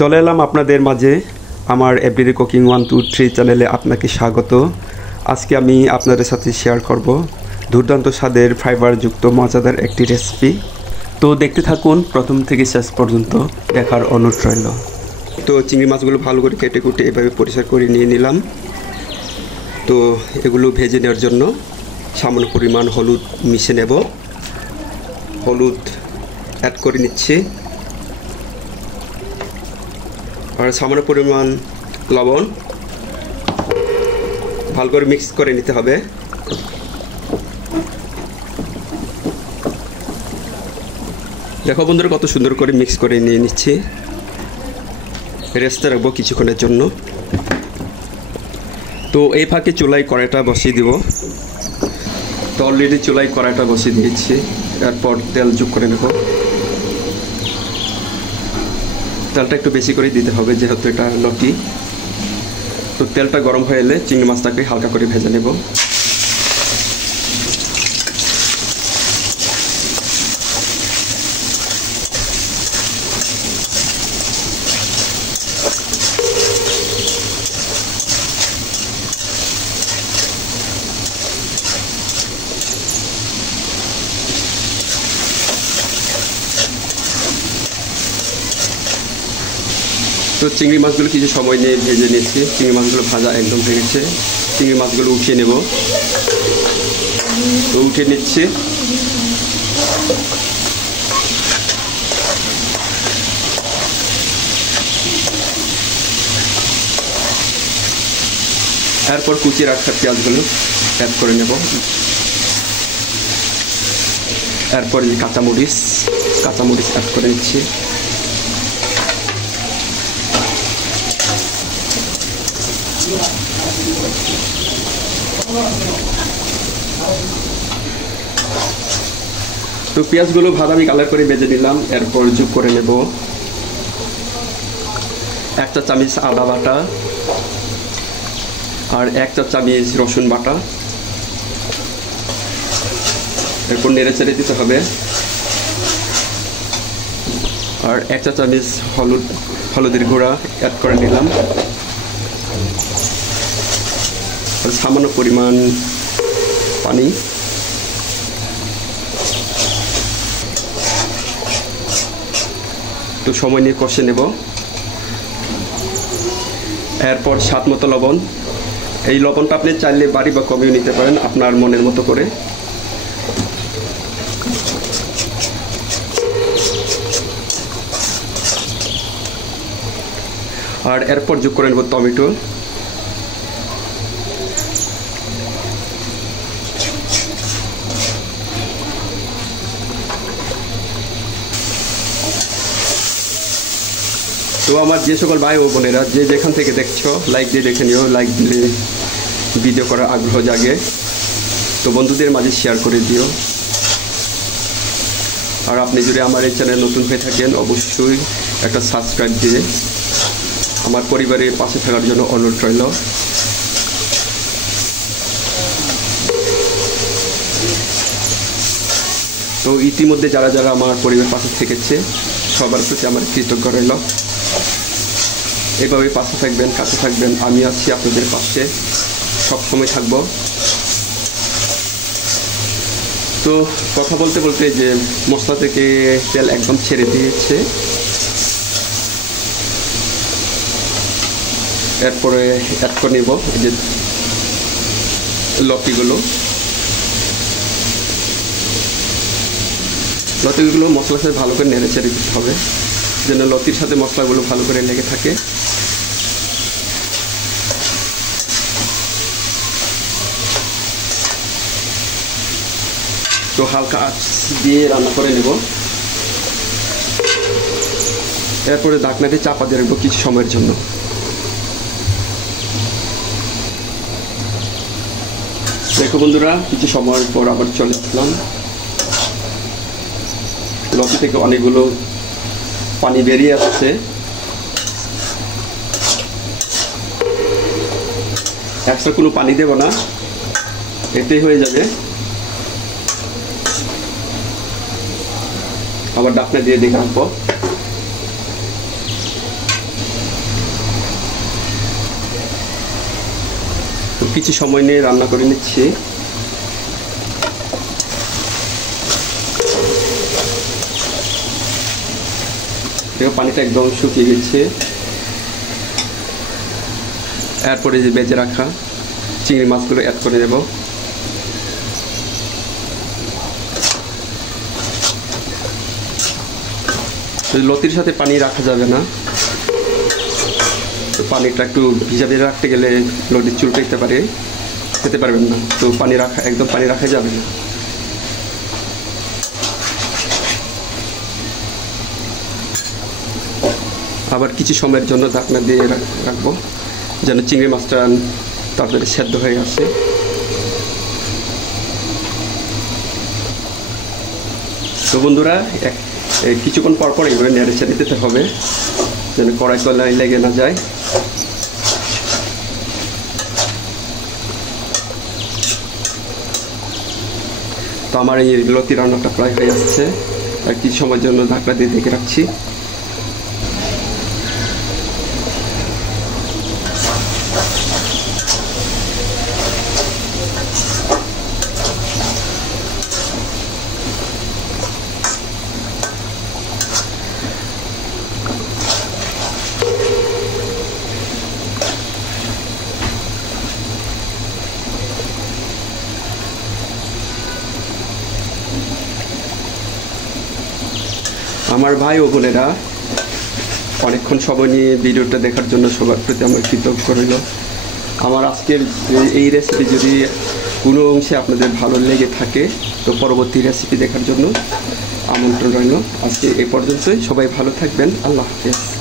চলে এলাম আপনাদের মাঝে আমার এভরিডে কুকিং 123 চ্যানেলে আপনাকে স্বাগত। আজকে আমি আপনাদের সাথে শেয়ার করব দুর্দান্ত স্বাদের ফাইবারযুক্ত মজাদার একটি রেসিপি। তো দেখতে থাকুন প্রথম থেকে শেষ পর্যন্ত, দেখার অনুরোধ রইল। তো চিংড়ি মাছগুলো ভালো করে কেটে কুটে এভাবে পরিষ্কার করে নিয়ে নিলাম। তো এগুলো ভেজে নেওয়ার জন্য সামান্য পরিমাণ হলুদ মিশে নেব। হলুদ অ্যাড করে নিচ্ছি, আর সামান্য পরিমাণ লবণ ভালো করে মিক্স করে নিতে হবে। দেখো বন্ধুরা, কত সুন্দর করে মিক্স করে নিয়ে নিচ্ছি। রেস্টে রাখবো কিছুক্ষণের জন্য। তো এই ফাঁকে চুলায় কড়াইটা বসিয়ে দিব। তো অলরেডি চুলায় কড়াইটা বসিয়ে দিয়েছি। এরপর তেল যোগ করে নেব। তেলটা একটু বেশি করে দিতে হবে যেহেতু এটা লতি। তো তেলটা গরম হয়ে এলে চিংড়ি মাছটাকে হালকা করে ভেজে নেব। তো চিংড়ি মাছগুলো কিছু সময় নিয়ে ভেজে নিচ্ছি। চিংড়ি মাছগুলো ভাজা একদম হয়ে গেছে। চিংড়ি মাছগুলো উঠিয়ে নেব। তো উঠিয়ে নিচ্ছি। এরপর কুচিয়ে রাখা পেঁয়াজগুলো অ্যাড করে নেব। এরপর কাঁচামরিচ অ্যাড করে নিচ্ছি। তো পেঁয়াজগুলো বাদামি কালার করে ভেজে নিলাম। এরপর যোগ করে নেব 1 চা চামচ আদা বাটা আর 1 চা চামচ রসুন বাটা। এরপর নেড়ে চেড়ে দিতে হবে। আর 1 চা চামচ হলুদের গুঁড়া অ্যাড করে নিলাম। আর সামান্য পরিমাণ পানি। তো সময় নিয়ে কষে নেব। এরপর স্বাদ মতো লবণ। এই লবণটা আপনি চাইলে বাড়ি বা কমিয়ে নিতে পারেন আপনার মনের মতো করে। আর এরপর যোগ করে নেব টমেটো। তো আমার যে সকল ভাই ও বোনেরা যে যেখান থেকে দেখছো, লাইক দিয়ে দেখে নিও। লাইক দিলে ভিডিও করার আগ্রহ জাগে। তো বন্ধুদের মাঝে শেয়ার করে দিও। আর আপনি যদি আমার এই চ্যানেল নতুন হয়ে থাকেন অবশ্যই একটা সাবস্ক্রাইব দিয়ে আমার পরিবারের পাশে থাকার জন্য অনুরোধ রইল। তো ইতিমধ্যে যারা যারা আমার পরিবারের পাশে থেকেছে সবার প্রতি আমার কৃতজ্ঞ রইল। এভাবে পাশে থাকবেন, কাছে থাকবেন। আমি আছি আপনাদের পাশে, সবসময় থাকব। তো কথা বলতে বলতে যে মশলা থেকে তেল একদম ছেড়ে দিয়েছে। এরপরে অ্যাড করে নেব এই যে লতিগুলো মশলার সাথে ভালো করে নেড়ে চেড়ে দিতে হবে যেন লতির সাথে মশলাগুলো ভালো করে লেগে থাকে। তো হালকা আঁচ দিয়ে রান্না করে নেব। এরপরে ঢাকনাটি চাপা দিয়ে রাখবো কিছু সময়ের জন্য। দেখো বন্ধুরা, কিছু সময়ের পর আবার চলে আসলাম। লতি থেকে অনেকগুলো পানি বেরিয়ে আসছে। এক্সট্রা কোনো পানি দেব না, এতেই হয়ে যাবে। আবার ঢাকনা দিয়ে দেখে রাখবো। কিছু সময় নিয়ে রান্না করে নিচ্ছি। দেখো পানিটা একদম শুকিয়ে গেছে। এরপরে যে বেজে রাখা চিংড়ি মাছগুলো অ্যাড করে দেব। লতির সাথে পানি রাখা যাবে না, তো পানিটা একটু ভিজা ভিজা রাখতে গেলে লতির চুলকাইতে পারে, খেতে পারবেন না। তো পানি রাখা একদম পানি রাখা যাবে না। আবার কিছু সময়ের জন্য ঢাকনা দিয়ে রাখবো যেন চিংড়ি মাছটা তাড়াতাড়ি সেদ্ধ হয়ে আসে। তো বন্ধুরা কিছুক্ষণ পর পর এগুলো নেড়ে চেড়ে দিতে হবে যেন কড়াই কলাই লেগে না যায়। তো আমার এই লতি রান্নাটা প্রায় হয়ে আসছে, আর কিছু সময়ের জন্য ঢাকনা দিয়ে ঢেকে রাখছি। আমার ভাই ও বোনেরা, অনেকক্ষণ সময় নিয়ে ভিডিওটা দেখার জন্য সবার প্রতি আমার কৃতজ্ঞ রইল। আমার আজকের এই রেসিপি যদি কোনো অংশে আপনাদের ভালো লেগে থাকে তো পরবর্তী রেসিপি দেখার জন্য আমন্ত্রণ রইল। আজকে এই পর্যন্তই, সবাই ভালো থাকবেন। আল্লাহ হাফেজ।